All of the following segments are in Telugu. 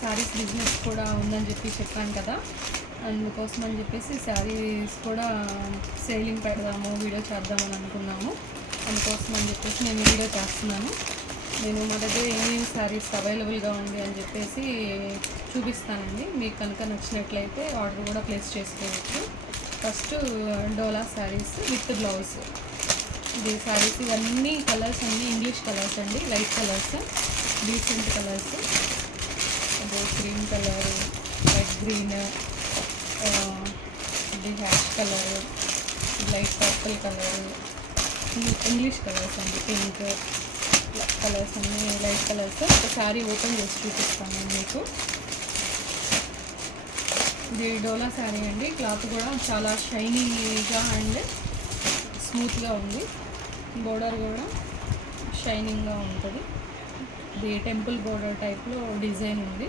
శారీస్ బిజినెస్ కూడా ఉందని చెప్పాను కదా, అందుకోసం అని చెప్పేసి శారీస్ కూడా సేలింగ్ పెడదాము, వీడియో చేద్దామని అనుకున్నాము. అందుకోసం అని చెప్పేసి నేను వీడియో చేస్తున్నాను. నేను మా దగ్గర ఏమేమి శారీస్ అవైలబుల్గా ఉంది అని చెప్పేసి చూపిస్తానండి. మీకు కనుక నచ్చినట్లయితే ఆర్డర్ కూడా ప్లేస్ చేసుకోవచ్చు. First dola saris with blouse. ఇది శారీస్ ఇవన్నీ కలర్స్ అన్నీ ఇంగ్లీష్ కలర్స్ అండి, లైట్ కలర్స్, డీసెంట్ కలర్స్. అదే గ్రీన్ కలర్, లైట్ గ్రీన్, ఇది ash colour, light purple colour, English colours అండి, పింక్ కలర్స్ అన్నీ లైట్ కలర్స్. ఒక శారీ ఓపెన్ చేసి చూపిస్తాను మీకు. ఇది డోలా శారీ అండి. క్లాత్ కూడా చాలా షైనీగా అండ్ స్మూత్గా ఉంది. బోర్డర్ కూడా షైనింగ్గా ఉంటుంది. ఇది టెంపుల్ బోర్డర్ టైప్లో డిజైన్ ఉంది,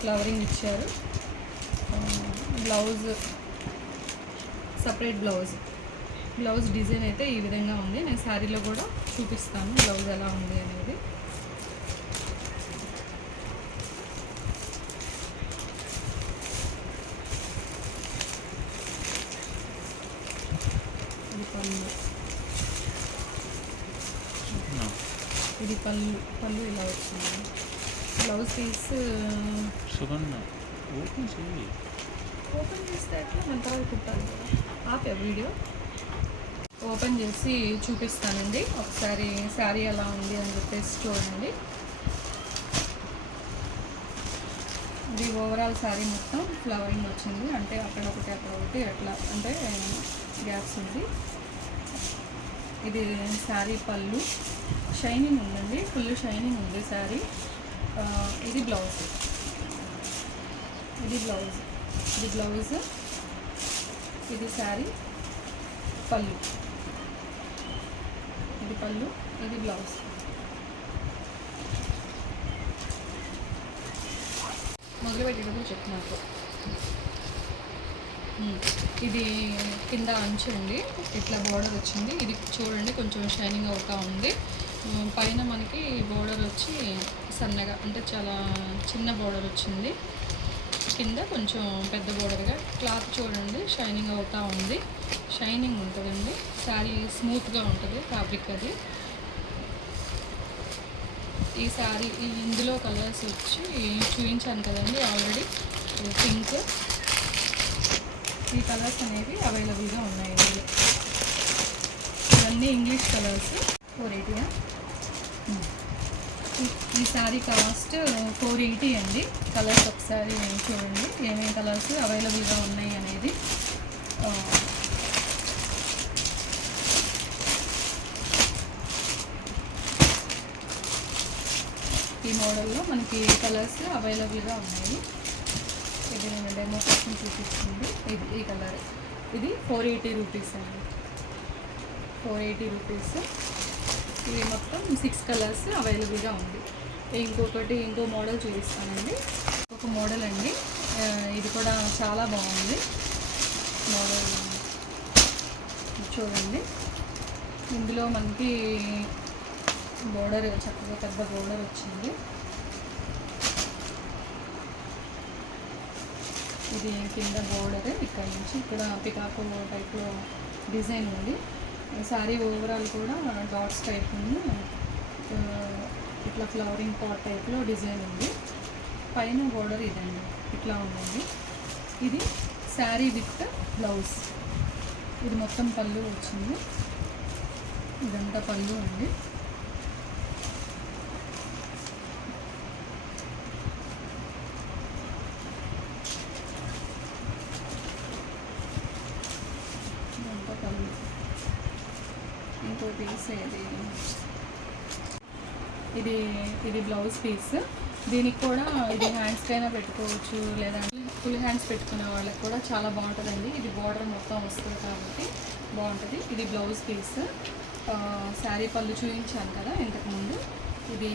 ఫ్లవరింగ్ ఇచ్చారు. బ్లౌజ్ సపరేట్ బ్లౌజ్ డిజైన్ అయితే ఈ విధంగా ఉంది. నేను శారీలో కూడా చూపిస్తాను బ్లౌజ్ ఎలా ఉంది అనేది. ఇది పళ్ళు ఇలా వచ్చింది. బ్లౌజ్ పీస్ ఓపెన్ చేస్తే అట్లా మన తర్వాత కుట్టాలి కదా. ఆపే వీడియో ఓపెన్ చేసి చూపిస్తానండి. ఒకసారి శారీ ఎలా ఉంది అని చెప్పేసి చూడండి. ఇది ఓవరాల్ శారీ మొత్తం ఫ్లవరింగ్ వచ్చింది, అంటే అక్కడ ఒకటి అట్లా అంటే గ్యాప్స్ ఉంది. ఇది శారీ పళ్ళు షైనింగ్ ఉందండి, ఫుల్ షైనింగ్ ఉంది శారీ. ఇది బ్లౌజ్, ఇది శారీ పళ్ళు, ఇది బ్లౌజ్. మొదలు పెట్టేటప్పుడు చెప్పు నాకు. ఇది కింద అంచు అండి, ఇట్లా బోర్డర్ వచ్చింది. ఇది చూడండి కొంచెం షైనింగ్ అవుతూ ఉంది. పైన మనకి బోర్డర్ వచ్చి సన్నగా అంటే చాలా చిన్న బోర్డర్ వచ్చింది, కింద కొంచెం పెద్ద బోర్డర్గా. క్లాత్ చూడండి షైనింగ్ అవుతూ ఉంది, షైనింగ్ ఉంటుందండి. శారీ స్మూత్గా ఉంటుంది ఫ్యాబ్రిక్ అది. ఈ శారీ ఇందులో కలర్స్ వచ్చి చూపించాను కదండి ఆల్రెడీ, పింక్. ఈ కలర్స్ అనేవి అవైలబుల్గా ఉన్నాయి ఇందులో. ఇవన్నీ ఇంగ్లీష్ కలర్స్. 480. ఈ శారీ కాస్ట్ 480 అండి. కలర్స్ ఒకసారి చూడండి ఏమేమి కలర్స్ అవైలబుల్గా ఉన్నాయి అనేది. ఈ మోడల్లో మనకి కలర్స్ అవైలబుల్గా ఉన్నాయి. ఇది నేను డెమో కోసం చూపిస్తుంది. ఈ కలర్ ఇది 480 రూపీస్ అండి, 480 రూపీస్. ఇవి మొత్తం 6 కలర్స్ అవైలబుల్గా ఉంది. ఇంకో మోడల్ చూపిస్తానండి. ఒక మోడల్ అండి, ఇది కూడా చాలా బాగుంది మోడల్. చూడండి ఇందులో మనకి బోర్డర్ చక్కగా పెద్ద బోర్డర్ వచ్చింది. ఇది కింద బోర్డర్, ఇక్కడ నుంచి ఇక్కడ పికాకో టైప్లో డిజైన్ ఉంది. శారీ ఓవరాల్ కూడా డాట్స్ టైప్ ఉంది, ఇట్లా ఫ్లవరింగ్ పాట్ టైప్లో డిజైన్ ఉంది. పైన బోర్డర్ ఇదండి ఇట్లా ఉందండి. ఇది శారీ విత్ బ్లౌజ్. ఇది మొత్తం పళ్ళు వచ్చింది, ఇదంతా పళ్ళు అండి. ఇదంతా పళ్ళు. ఇంకో పీస్ ఇది బ్లౌజ్ పీస్. దీనికి కూడా ఇది హ్యాండ్స్కైనా పెట్టుకోవచ్చు, లేదంటే ఫుల్ హ్యాండ్స్ పెట్టుకునే వాళ్ళకి కూడా చాలా బాగుంటుందండి. ఇది బోర్డర్ మొత్తం వస్తుంది కాబట్టి బాగుంటుంది. ఇది బ్లౌజ్ పీస్. శారీ పళ్ళు చూపించాను కదా ఇంతకుముందు, ఇది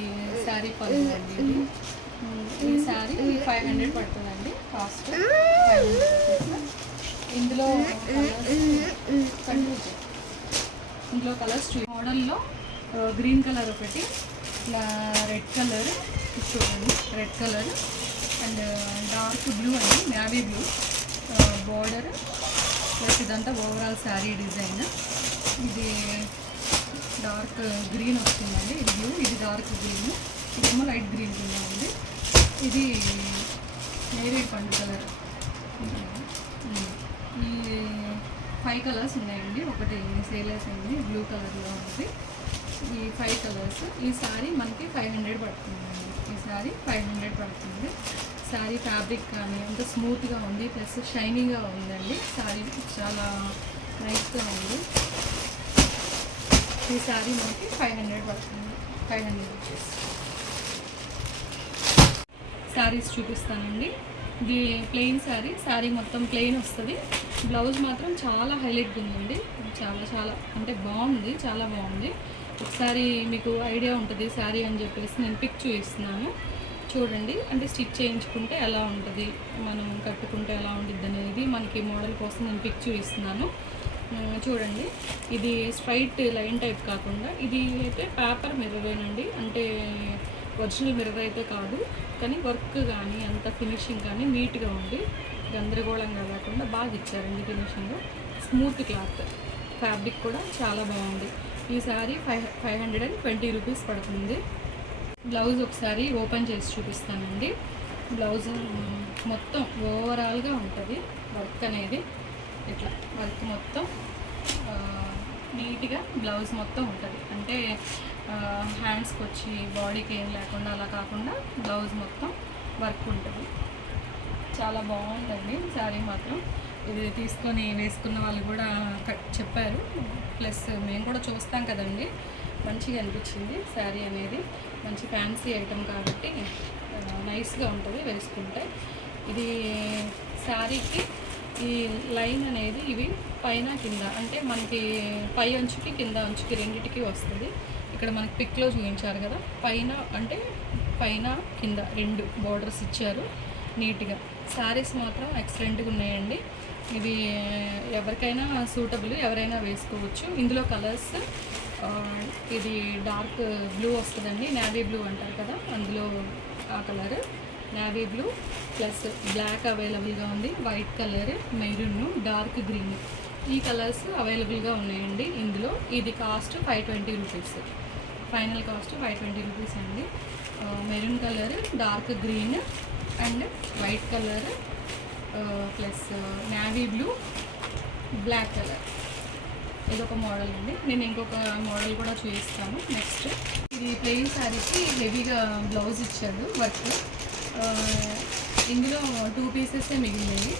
శారీ పళ్ళు అండి. ఈ శారీ 500 పడుతుందండి కాస్ట్, 500 రూపీస్. ఇందులో కలర్స్ మోడల్లో గ్రీన్ కలర్ ఒకటి, ఇట్లా రెడ్ కలర్ చూడండి, red colour and dark blue అండి, నేవీ బ్లూ బార్డర్ ప్లస్ ఇదంతా ఓవరాల్ శారీ డిజైన్. ఇది డార్క్ గ్రీన్ వస్తుందండి, ఇది బ్లూ, ఇది డార్క్ గ్రీన్, ఇదేమో లైట్ గ్రీన్ కింద ఉంది. ఇది నేరేడు పండు కలర్. ఈ 5 కలర్స్ ఉన్నాయండి, ఒకటి సేల్ అయిపోయింది బ్లూ కలర్లో ఉంది. ఈ 5 కలర్స్. ఈ శారీ మనకి 500 పడుతుందండి. ఈ శారీ 500 పడుతుంది. శారీ ఫ్యాబ్రిక్ కానీ అంత స్మూత్గా ఉంది, ప్లస్ షైనీగా ఉందండి. శారీ చాలా నైస్గా ఉంది. ఈ శారీ మనకి 500 పడుతుంది, 500 రూపీస్. శారీస్ చూపిస్తానండి. ఇది ప్లెయిన్ శారీ, శారీ మొత్తం ప్లెయిన్ వస్తుంది. బ్లౌజ్ మాత్రం చాలా హైలైట్గా ఉందండి, చాలా అంటే బాగుంది, చాలా బాగుంది. ఒకసారి మీకు ఐడియా ఉంటుంది శారీ అని చెప్పేసి నేను పిక్ చూపిస్తున్నాను చూడండి. అంటే స్టిచ్ చేయించుకుంటే ఎలా ఉంటుంది, మనం కట్టుకుంటే ఎలా ఉంటుంది అనేది మనకి మోడల్ కోసం నేను పిక్ చూపిస్తున్నాను చూడండి. ఇది స్ట్రైట్ లైన్ టైప్ కాకుండా ఇది అయితే పేపర్ మిర్రరేనండి, అంటే ఒరిజినల్ మిర్రర్ అయితే కాదు, కానీ వర్క్ కానీ అంత ఫినిషింగ్ కానీ నీట్గా ఉంది, గందరగోళంగా కాకుండా బాగా ఇచ్చారండి ఫినిషింగ్. స్మూత్ క్లాత్, ఫ్యాబ్రిక్ కూడా చాలా బాగుంది. ఈ శారీ 520 రూపీస్ పడుతుంది. బ్లౌజ్ ఒకసారి ఓపెన్ చేసి చూపిస్తానండి. బ్లౌజ్ మొత్తం ఓవరాల్గా ఉంటుంది వర్క్ అనేది, ఇట్లా వర్క్ మొత్తం నీట్గా బ్లౌజ్ మొత్తం ఉంటుంది. అంటే హ్యాండ్స్కి వచ్చి బాడీకి ఏం లేకుండా అలా కాకుండా బ్లౌజ్ మొత్తం వర్క్ ఉంటుంది. చాలా బాగుందండి శారీ మాత్రం. ఇది తీసుకొని వేసుకున్న వాళ్ళు కూడా చెప్పారు, ప్లస్ మేము కూడా చూస్తాం కదండి, మంచిగా అనిపించింది శారీ అనేది. మంచి ఫ్యాన్సీ ఐటమ్ కాబట్టి నైస్గా ఉంటుంది వేసుకుంటే. ఇది శారీకి ఈ లైన్ అనేది ఇవి పైన కింద, అంటే మనకి పై అంచుకి కింద అంచుకి రెండింటికి వస్తుంది. ఇక్కడ మనకి పిక్లో చూపించారు కదా, పైన అంటే పైన కింద 2 బోర్డర్స్ ఇచ్చారు నీట్గా. శారీస్ మాత్రం ఎక్సలెంట్గా ఉన్నాయండి. ఇది ఎవరికైనా సూటబుల్, ఎవరైనా వేసుకోవచ్చు. ఇందులో కలర్స్ ఇది డార్క్ బ్లూ వస్తుందండి, నేవీ బ్లూ అంటారు కదా, అందులో ఆ colour navy blue plus black అవైలబుల్గా ఉంది, white colour, maroon, dark green, ఈ కలర్స్ అవైలబుల్గా ఉన్నాయండి ఇందులో. ఇది cost 520 rupees, final cost 520 rupees అండి. Maroon colour, dark green and white colour plus navy blue, black colour, ఇదొక మోడల్ అండి. నేను ఇంకొక మోడల్ కూడా చూపిస్తాను నెక్స్ట్. ఇది ప్లెయిన్ శారీకి హెవీగా బ్లౌజ్ ఇచ్చాడు వర్క్. ఇందులో 2 పీసెసే మిగిలినాయి.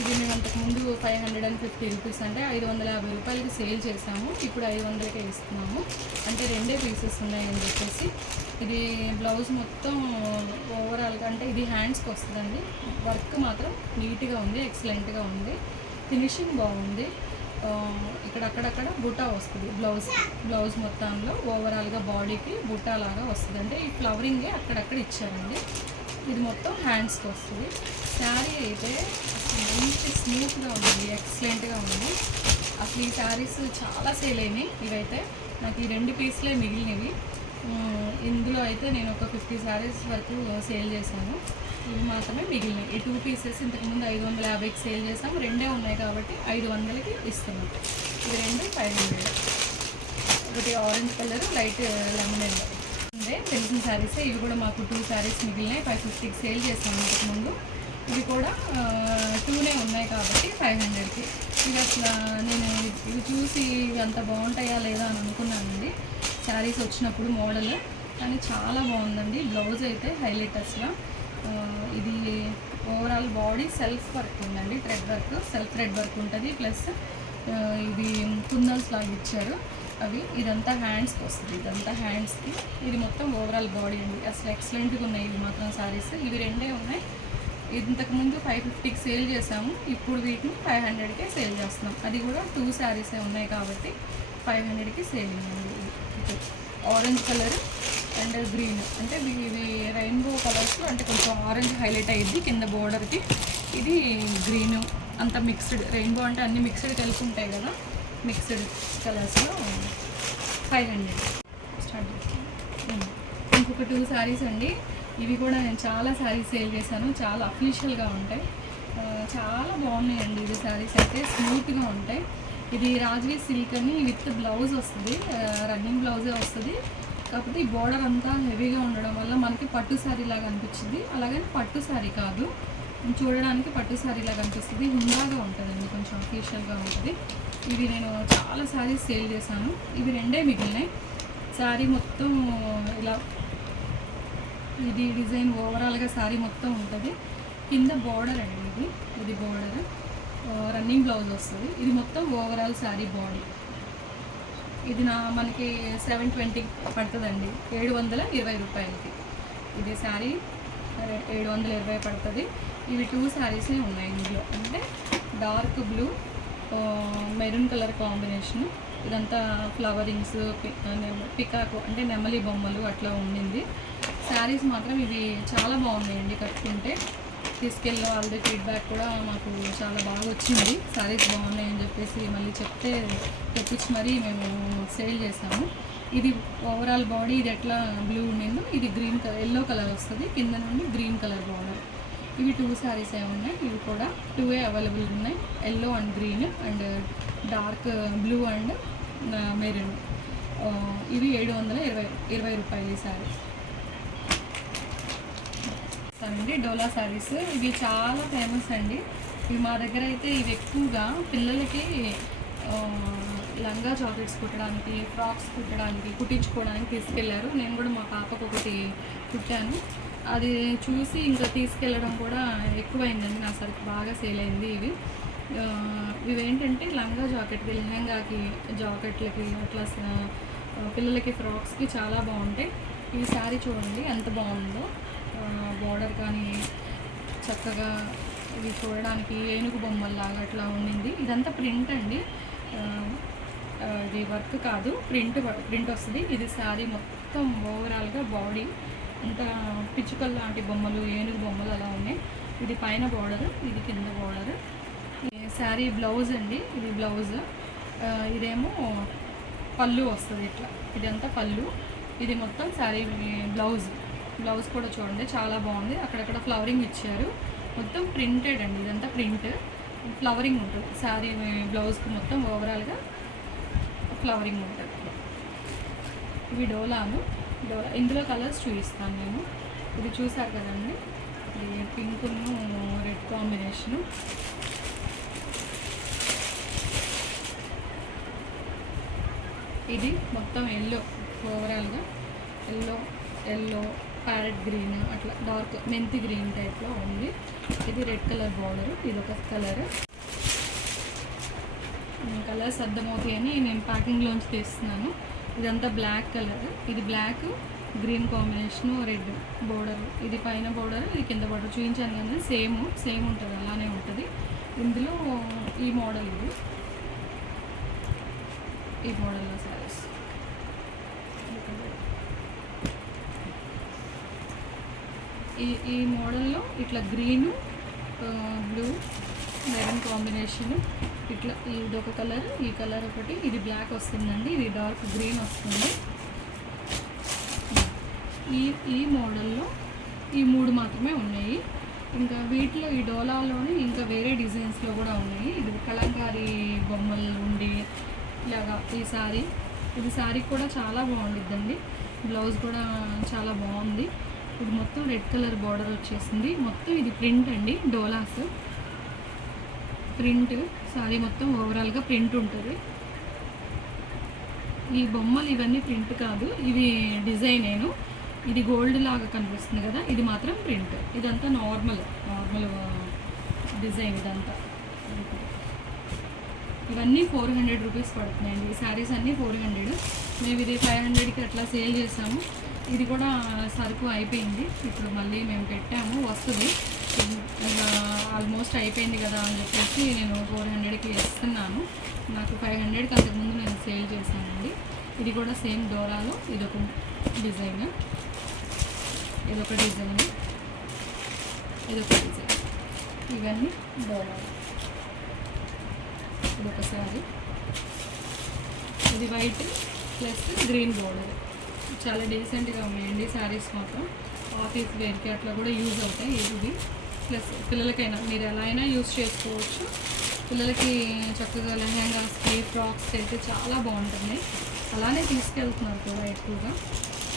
ఇది మేము అంతకుముందు 550 రూపీస్ అంటే 550 రూపాయలకి సేల్ చేసాము, ఇప్పుడు 500కే ఇస్తున్నాము. అంటే 2 పీసెస్ ఉన్నాయని చెప్పేసి. ఇది బ్లౌజ్ మొత్తం ఓవరాల్గా అంటే ఇది హ్యాండ్స్కి వస్తుందండి. వర్క్ మాత్రం నీట్గా ఉంది, ఎక్సలెంట్గా ఉంది, ఫినిషింగ్ బాగుంది. ఇక్కడ అక్కడక్కడ బుటా వస్తుంది బ్లౌజ్ మొత్తంలో ఓవరాల్గా బాడీకి బుటా లాగా వస్తుంది. అంటే ఈ ఫ్లవరింగే అక్కడక్కడ ఇచ్చారండి. ఇది మొత్తం హ్యాండ్స్కి వస్తుంది. శారీ అయితే మంచి స్మూత్గా ఉంది, ఎక్సలెంట్గా ఉంది. అసలు ఈ శారీస్ చాలా సేల్ అయినాయి. ఇవైతే నాకు ఈ 2 పీసులే మిగిలినవి. ఇందులో అయితే నేను ఒక 50 శారీస్ వరకు సేల్ చేశాను. ఇవి మాత్రమే మిగిలినాయి. ఈ 2 పీసెస్ ఇంతకుముందు 550కి సేల్ చేసాము, 2 ఉన్నాయి కాబట్టి 500కి ఇస్తున్నాం. ఇది 2 500. ఒకటి orange colour, light lemon yellow ఉండే తెలిసిన శారీసే. ఇవి కూడా మాకు 2 శారీస్ మిగిలినాయి, 550కి సేల్ చేసాము ఇంతకుముందు. ఇవి కూడా 2నే ఉన్నాయి కాబట్టి 500కి. ఇవి అసలు నేను ఇవి చూసి ఇవి అంత బాగుంటాయా లేదా అని అనుకున్నానండి శారీస్ వచ్చినప్పుడు మోడల్, కానీ చాలా బాగుందండి. బ్లౌజ్ అయితే హైలైట్ అసలు. ఇది ఓవరాల్ బాడీ సెల్ఫ్ వర్క్ ఉందండి, సెల్ఫ్ థ్రెడ్ వర్క్ ఉంటుంది. ప్లస్ ఇది కుందన్స్ లాగా ఇచ్చారు అవి. ఇదంతా హ్యాండ్స్కి వస్తుంది, ఇదంతా హ్యాండ్స్కి. ఇది మొత్తం ఓవరాల్ బాడీ అండి. అసలు ఎక్సలెంట్గా ఉన్నాయి ఇవి మాత్రం శారీస్. ఇవి 2 ఉన్నాయి. ఇంతకుముందు 550కి సేల్ చేసాము, ఇప్పుడు వీటిని 500కే సేల్ చేస్తున్నాం. అది కూడా 2 శారీసే ఉన్నాయి కాబట్టి 500కి సేల్ అయ్యింది. ఆరెంజ్ కలర్ అండ్ గ్రీన్, అంటే ఇవి రెయిన్బో కలర్స్లో, అంటే కొంచెం ఆరెంజ్ హైలైట్ అయ్యింది కింద బోర్డర్కి. ఇది గ్రీను, అంత మిక్స్డ్. రెయిన్బో అంటే అన్ని మిక్స్డ్ కలిసి ఉంటాయి కదా, మిక్స్డ్ కలర్స్లో 500 స్టార్ట్ చేస్తాం. ఇంకొక 2 శారీస్ అండి. ఇవి కూడా నేను చాలా శారీస్ సేల్ చేశాను, చాలా అఫీషియల్గా ఉంటాయి, చాలా బాగున్నాయండి. ఇది శారీస్ అయితే స్మూత్గా ఉంటాయి. ఇది రాజవీ సిల్క్ అని విత్ బ్లౌజ్ వస్తుంది, రన్నింగ్ బ్లౌజే వస్తుంది. కాకపోతే ఈ బోర్డర్ అంతా హెవీగా ఉండడం వల్ల మనకి పట్టు శారీ లాగా అనిపించింది. అలాగని పట్టు శారీ కాదు, చూడడానికి పట్టు శారీ లాగా అనిపిస్తుంది, హుందాగా ఉంటుందండి, కొంచెం అఫీషియల్గా ఉంటుంది. ఇవి నేను చాలా శారీస్ సేల్ చేశాను. ఇవి 2 మిగిలినాయి. శారీ మొత్తం ఇలా ఇది డిజైన్ ఓవరాల్గా శారీ మొత్తం ఉంటుంది. కింద బోర్డర్ అండి, ఇది బోర్డర్, రన్నింగ్ బ్లౌజ్ వస్తుంది. ఇది మొత్తం ఓవరాల్ శారీ బాడీ. ఇది మనకి 720 పడుతుందండి, 720 రూపాయలకి. ఇది శారీ 720 పడుతుంది. ఇవి 2 శారీసే ఉన్నాయి ఇందులో. అంటే dark blue, maroon colour combination. ఇదంతా ఫ్లవరింగ్స్, పికాకు అంటే నెమలి బొమ్మలు అట్లా ఉండింది. శారీస్ మాత్రం ఇవి చాలా బాగున్నాయండి, కట్టుకుంటే తీసుకెళ్ళిన వాళ్ళది ఫీడ్బ్యాక్ కూడా మాకు చాలా బాగా వచ్చింది. శారీస్ బాగున్నాయని చెప్పేసి మళ్ళీ చెప్తే తెప్పించి మరీ మేము సేల్ చేసాము. ఇది ఓవరాల్ బాడీ, ఇది ఎట్లా బ్లూ ఉండిందో ఇది గ్రీన్ కలర్, ఎల్లో కలర్ వస్తుంది, కింద నుండి గ్రీన్ కలర్ బార్డర్. ఇవి 2 శారీస్ ఉన్నాయి. ఇవి కూడా 2 అవైలబుల్ ఉన్నాయి, yellow and green and dark blue and maroon. ఇవి 720 రూపాయలు ఈ శారీస్ అండి. డోలా శారీస్ ఇవి చాలా ఫేమస్ అండి. ఇవి మా దగ్గర అయితే ఇవి ఎక్కువగా పిల్లలకి లంగా జాకెట్స్ కుట్టడానికి, ఫ్రాక్స్ కుట్టించుకోవడానికి తీసుకెళ్లారు. నేను కూడా మా పాపకు ఒకటి కుట్టాను. అది చూసి ఇంకా తీసుకెళ్ళడం కూడా ఎక్కువైందండి, నా సరికి బాగా సేల్ అయింది. ఇవేంటంటే లంగా జాకెట్కి, లెహంగాకి, జాకెట్లకి అట్లా పిల్లలకి ఫ్రాక్స్కి చాలా బాగుంటాయి. ఈ శారీ చూడండి ఎంత బాగుందో, బార్డర్ కానీ చక్కగా ఇవి చూడడానికి ఏనుగు బొమ్మల్లాగా అట్లా ఉండింది. ఇదంతా ప్రింట్ అండి, ఇది వర్క్ కాదు, ప్రింట్ వస్తుంది. ఇది శారీ మొత్తం ఓవరాల్గా బాడీ అంతా పిచ్చుకల్ లాంటి బొమ్మలు, ఏనుగు బొమ్మలు అలా ఉన్నాయి. ఇది పైన బార్డర్, ఇది కింద బార్డర్. శారీ బ్లౌజ్ అండి, ఇది బ్లౌజ్. ఇదేమో పళ్ళు వస్తుంది ఇట్లా, ఇదంతా పళ్ళు. ఇది మొత్తం శారీ బ్లౌజ్ కూడా చూడండి చాలా బాగుంది. అక్కడక్కడ ఫ్లవరింగ్ ఇచ్చారు, మొత్తం ప్రింటెడ్ అండి, ఇదంతా ప్రింట్, ఫ్లవరింగ్ ఉంటుంది. శారీ బ్లౌజ్కి మొత్తం ఓవరాల్గా ఫ్లవరింగ్ ఉంటుంది. ఇవి డోలా. ఇందులో కలర్స్ చూపిస్తాను నేను. ఇది చూసారు కదండి, ఇది పింక్ను రెడ్ కాంబినేషను. ఇది మొత్తం ఎల్లో, ఓవరాల్గా ఎల్లో ప్యారెట్ గ్రీన్ అట్లా డార్క్ మెంతి గ్రీన్ టైప్లో ఉంది. ఇది రెడ్ కలర్ బార్డర్, ఇది ఒక కలర్స్ అర్థమవుతాయని నేను ప్యాకింగ్లోంచి తీస్తున్నాను. ఇదంతా బ్లాక్ కలర్, ఇది black green combination, red border. ఇది పైన బోర్డర్, ఇది కింద బోర్డర్ చూపించాను కానీ సేమ్ ఉంటుంది, అలానే ఉంటుంది. ఇందులో ఈ మోడల్, ఈ మోడల్లో శారీస్. ఈ మోడల్లో ఇట్లా గ్రీను, బ్లూ, మెరూన్ కాంబినేషను, ఇట్లా ఇదొక కలర్, ఈ కలర్ ఒకటి, ఇది బ్లాక్ వస్తుందండి, ఇది డార్క్ గ్రీన్ వస్తుంది. ఈ మోడల్లో ఈ 3 మాత్రమే ఉన్నాయి. ఇంకా వీటిలో ఈ డోలాలోనే ఇంకా వేరే డిజైన్స్లో కూడా ఉన్నాయి. ఇది కలంకారీ బొమ్మలు ఉండి ఇలాగా ఇది శారీ కూడా చాలా బాగుండిద్దండి. బ్లౌజ్ కూడా చాలా బాగుంది. ఇది మొత్తం రెడ్ కలర్ బార్డర్ వచ్చేసింది. మొత్తం ఇది ప్రింట్ అండి, డోలాస్ ప్రింట్. శారీ మొత్తం ఓవరాల్గా ప్రింట్ ఉంటుంది. ఈ బొమ్మలు ఇవన్నీ ప్రింట్ కాదు, ఇవి డిజైనేను. ఇది గోల్డ్ లాగా కనిపిస్తుంది కదా, ఇది మాత్రం ప్రింట్. ఇదంతా నార్మల్ డిజైన్. ఇదంతా ఇవన్నీ 400 రూపీస్ పడుతున్నాయండి. ఈ శారీస్ అన్నీ 400. మేము ఇది 500కి అట్లా సేల్ చేసాము. ఇది కూడా సరుకు అయిపోయింది, ఇప్పుడు మళ్ళీ మేము పెట్టాము, వస్తుంది. ఆల్మోస్ట్ అయిపోయింది కదా అని చెప్పేసి నేను 400కి ఇస్తున్నాను. నాకు 500కి అంతకుముందు నేను సేల్ చేశానండి. ఇది కూడా సేమ్ డోరాలో ఇదొక డిజైన్, ఇదొక డిజైన్. ఇవన్నీ డోరాలో. ఇదొక శారీ, ఇది వైట్ ప్లస్ గ్రీన్ బోర్డర్. చాలా డీసెంట్గా ఉన్నాయండి శారీస్ మాత్రం. ఆఫీస్ వేర్కి అట్లా కూడా యూజ్ అవుతాయి ఇవి. ప్లస్ పిల్లలకైనా మీరు ఎలా అయినా యూజ్ చేసుకోవచ్చు. పిల్లలకి చక్కగా లెహెంగాస్కి, ఫ్రాక్స్కి అయితే చాలా బాగుంటుంది. అలానే తీసుకెళ్తున్నారు కూడా ఎక్కువగా.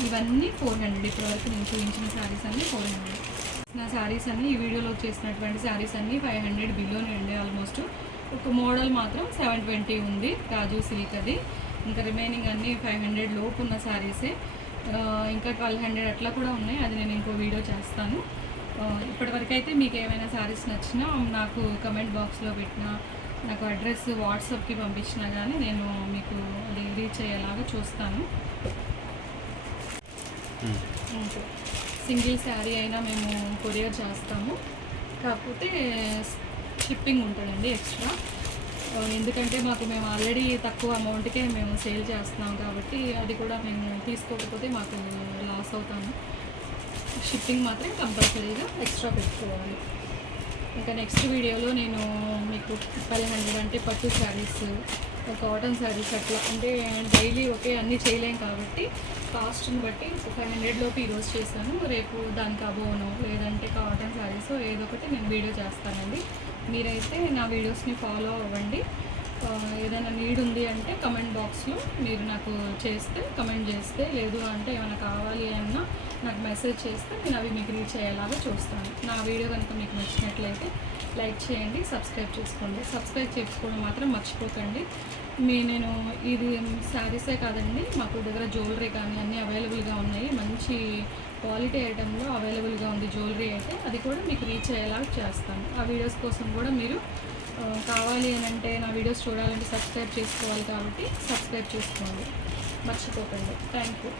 ఇవన్నీ 400. ఇప్పటివరకు నేను చూపించిన శారీస్ అన్నీ 400. నా శారీస్ అన్నీ ఈ వీడియోలో చేసినటువంటి శారీస్ అన్నీ 500 బిలోనే అండి. ఆల్మోస్ట్ ఒక మోడల్ మాత్రం 720 ఉంది, రాజు సిల్క్ అది. ఇంకా రిమైనింగ్ అన్నీ 500 లోపు ఉన్న శారీసే. ఇంకా 1200 అట్లా కూడా ఉన్నాయి, అది నేను ఇంకో వీడియో చేస్తాను. ఇప్పటివరకు అయితే మీకు ఏమైనా శారీస్ నచ్చినా నాకు కమెంట్ బాక్స్లో పెట్టినా, నాకు అడ్రస్ వాట్సాప్కి పంపించినా కానీ నేను మీకు అది రీచ్ అయ్యేలాగా చూస్తాను. సింగిల్ శారీ అయినా మేము కొరియర్ చేస్తాము, కాకపోతే షిప్పింగ్ ఉంటుందండి ఎక్స్ట్రా. ఎందుకంటే మేము ఆల్రెడీ తక్కువ అమౌంట్కే మేము సేల్ చేస్తున్నాం కాబట్టి అది కూడా మేము తీసుకోకపోతే మాకు లాస్ అవుతాము. షిప్పింగ్ మాత్రం కంపల్సరీగా ఎక్స్ట్రా పెట్టుకోవాలి. ఇంకా నెక్స్ట్ వీడియోలో నేను మీకు 1200 అంటే పట్టు శారీస్, కాటన్ శారీస్ అట్లా అంటే డైలీ ఒకే అన్నీ చేయలేం కాబట్టి కాస్ట్ని బట్టి 500 లోపు ఈరోజు చేశాను. రేపు దానికి అబోను లేదంటే కాటన్ శారీస్ ఏదో ఒకటి నేను వీడియో చేస్తానండి. మీరైతే నా వీడియోస్ని ఫాలో అవ్వండి. ఏదైనా నీడ్ ఉంది అంటే కమెంట్ బాక్స్లో మీరు నాకు కమెంట్ చేస్తే, లేదు అంటే ఏమైనా కావాలి అన్నా నాకు మెసేజ్ చేస్తే నేను అవి మీకు రీచ్ అయ్యేలాగా చూస్తాను. నా వీడియో కనుక మీకు నచ్చినట్లయితే లైక్ చేయండి, సబ్స్క్రైబ్ చేసుకోండి. సబ్స్క్రైబ్ చేసుకోవడం మాత్రం మర్చిపోకండి. నేను ఇది శారీసే కాదండి, మాకు దగ్గర జ్యువెలరీ కానీ అన్నీ అవైలబుల్గా ఉన్నాయి. మంచి క్వాలిటీ ఐటెంలో అవైలబుల్గా ఉంది జ్యువెలరీ అయితే, అది కూడా మీకు రీచ్ అయ్యేలాగా చేస్తాను. ఆ వీడియోస్ కోసం కూడా మీరు కావాలి అని అంటే, నా వీడియోస్ చూడాలంటే సబ్స్క్రైబ్ చేసుకోవాలి కాబట్టి సబ్స్క్రైబ్ చేసుకోండి, మర్చిపోకండి. Thank you.